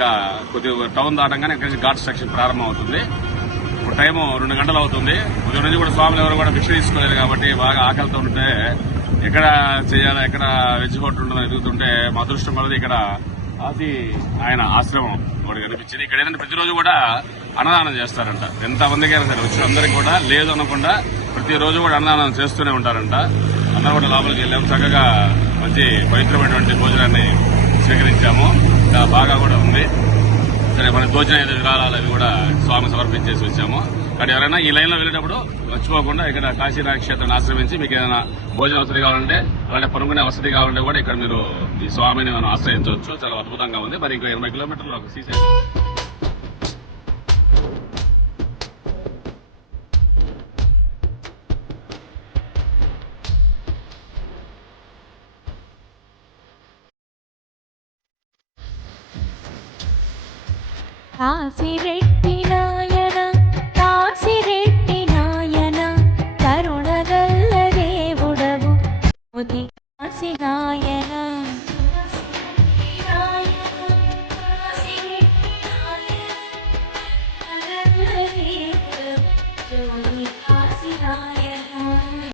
ఇక కొద్దిగా టౌన్ దాటంగానే ఇక్కడ నుంచి ఘాట్ సెక్షన్ ప్రారంభం అవుతుంది ఇప్పుడు టైం రెండు గంటలు అవుతుంది ఉదయం నుంచి కూడా స్వాములు ఎవరు కూడా భిక్ష తీసుకోలేదు కాబట్టి బాగా ఆకలితో ఉంటే ఎక్కడ చేయాలా ఎక్కడ వెజ్ హోటల్ ఉంటుందని ఎదుగుతుంటే మా అదృష్టం వల్లది ఇక్కడ అది ఆయన ఆశ్రమం ఒకటి కనిపించింది. ఇక్కడ ఏంటంటే ప్రతిరోజు కూడా అన్నదానం చేస్తారంట. ఎంత అయినా సరే వచ్చిన అందరికి కూడా లేదు అనకుండా ప్రతిరోజు కూడా అన్నదానం చేస్తూనే ఉంటారంట. అందరూ కూడా లోపలికి వెళ్ళాము. చక్కగా మంచి పవిత్రమైనటువంటి భోజనాన్ని స్వీకరించాము. ఇంకా బాగా కూడా ఉంది. సరే మనకు భోజన ఐదు విరాళాలు అవి కూడా స్వామి సమర్పించేసి వచ్చాము. కానీ ఎవరైనా ఈ లైన్లో వెళ్ళేటప్పుడు మర్చిపోకుండా ఇక్కడ కాశీనాథ క్షేత్రాన్ని ఆశ్రమించి మీకు ఏదైనా భోజన వసతి కావాలంటే అలాంటి పనుకునే వసతి కావాలంటే కూడా ఇక్కడ మీరు ఈ స్వామిని మనం ఆశ్రయించవచ్చు. చాలా అద్భుతంగా ఉంది. మరి ఇంకా ఇరవై కిలోమీటర్లు ఒక సీసీ காசிரெட்டி நாயனா காசிரெட்டி நாயனா கருணகல்ல தேவுடவு மோதி காசி நாயனா காசி நாயனா